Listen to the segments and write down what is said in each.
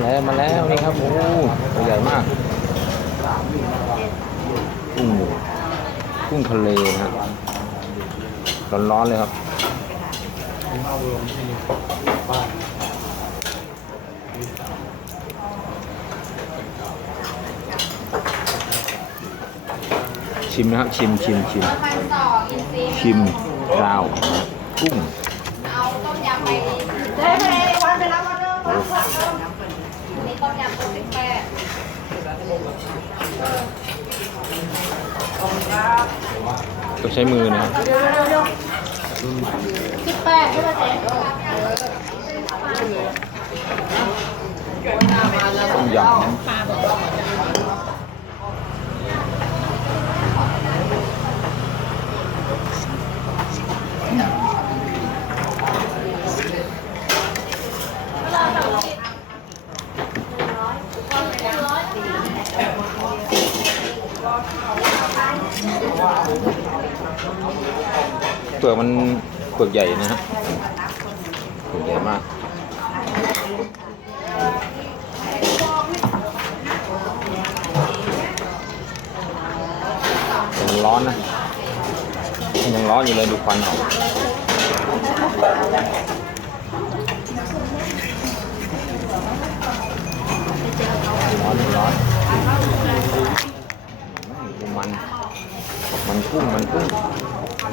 แล้วมาแล้วนี่ครับโอ้ตัวใหญ่มากกุ้งกุ้งทะเลนะฮะร้อนๆเลยครับชิมนะครับ ชิมชิมชิมพันสองอินซีชิมดาวกุ้งเอาต้มยำไป เฮ้ยเฮ้ยวันไปรับวันเดิมวันวันเดิม อันนี้ต้มยำปูพริกแป้ ต้องใช้มือนะครับเดี๋ยวเดี๋ยวเดี๋ยวพริกแป้ใช่ไหมเจ๊ต้มยำ ลือกมันเปลือกใหญ่นะฮะเปลือกใหญ่มากยังร้อนนะยังร้อนอยู่เลยดูควันออกร้อนร้อนมันมันกุ้งมันกุ้ง นี่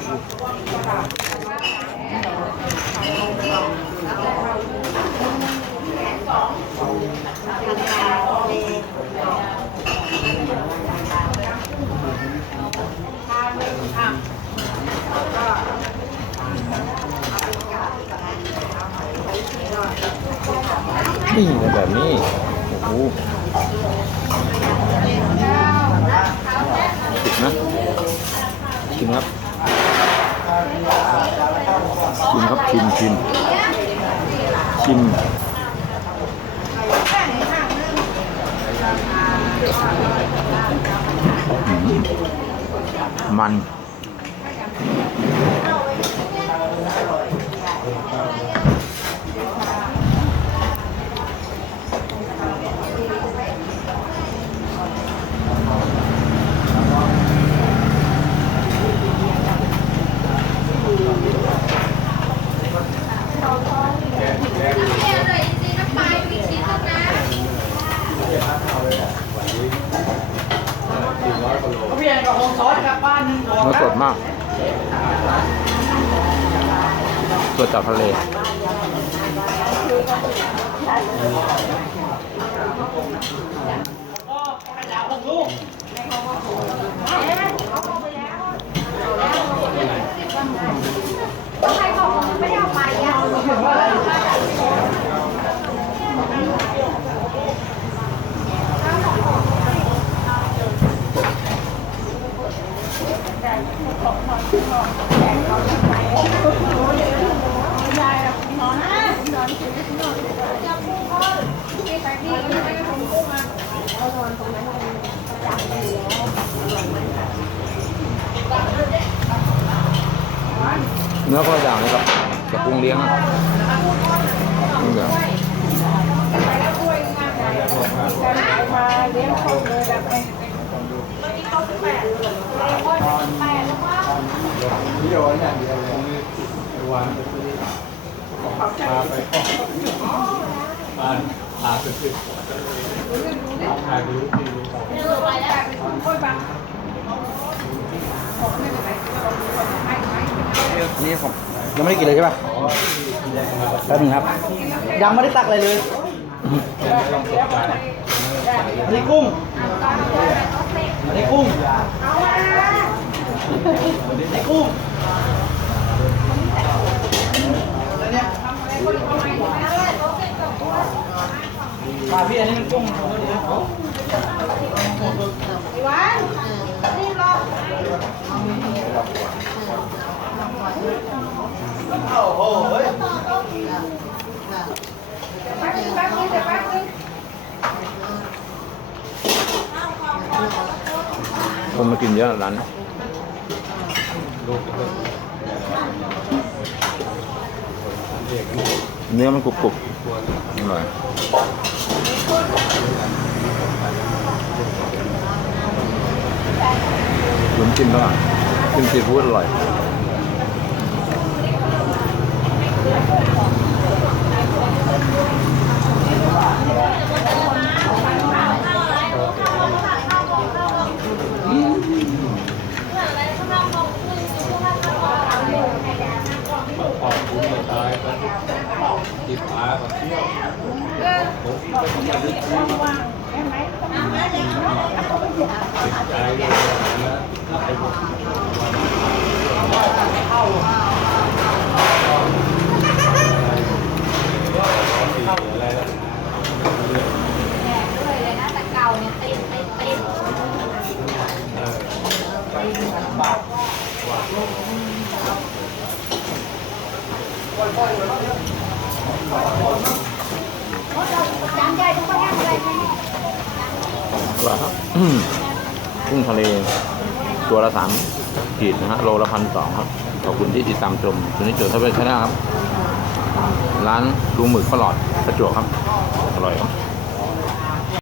แบบนี้ โอ้โหสุดนะ ชิมครับ ชิมครับชิมชิมชิมมัน เรียนเลยอินซีน้ำปลาพริกชิ้นนึงนะ เปลี่ยนกับของซอสกลับบ้านหนึ่งกล่อง เนื้อส ดมาก สดจากทะเล ก็ขยะหกลูก ใครบอกว่าไม่ได้เอาไปอะ เนื้อคนละอย่างเลยกับกับกรุงเลี้ยงอะนี่แบบ พี่โยนอย่างเดียวเลยไอ้ วันไปซื้อพาไปก่อนบ้านพาไปซื้อถ่ายรู้ที่รู้ต่อนี่ผมยังไม่ได้กินเลยใช่ป่ะแป๊บนึงครับ ยังไม่ได้ตักอะไรเลยอันนี้กุ้งอันนี้กุ้งอันนี้กุ้งแล้วเนี่ย มาพี่อันนี้มันกุ้งผมก็ดีนะวันรีบรอโอ้โหเฮ้ยแป๊บนึงแป๊บนึงเดี๋ยวแป๊บนึงคนมากินเยอะร้านนี้ลูกเด็ก เนื้อมันกรุบกรุบอร่อยน้ำจิ้มก็จิ้มซีฟู้ดอร่อย ออกคุณมาตายไปจิบปลากับเที่ยว ผม เลยนะถ้าไปบอกอะไรนะด้วยเลยนะแต่เก่าเนี่ยติดติดติดเออจานใหญ่ทุกคนย่างอะไรไหมอร่อยครับกุ้งทะเล ตัวละสามขีดนะฮะ โลละพันสองครับ ขอบคุณที่ติดตามชมชนิจโจทเวชนะครับ ร้านลุงหมึกฝรอดประจวบครับ อร่อยครับ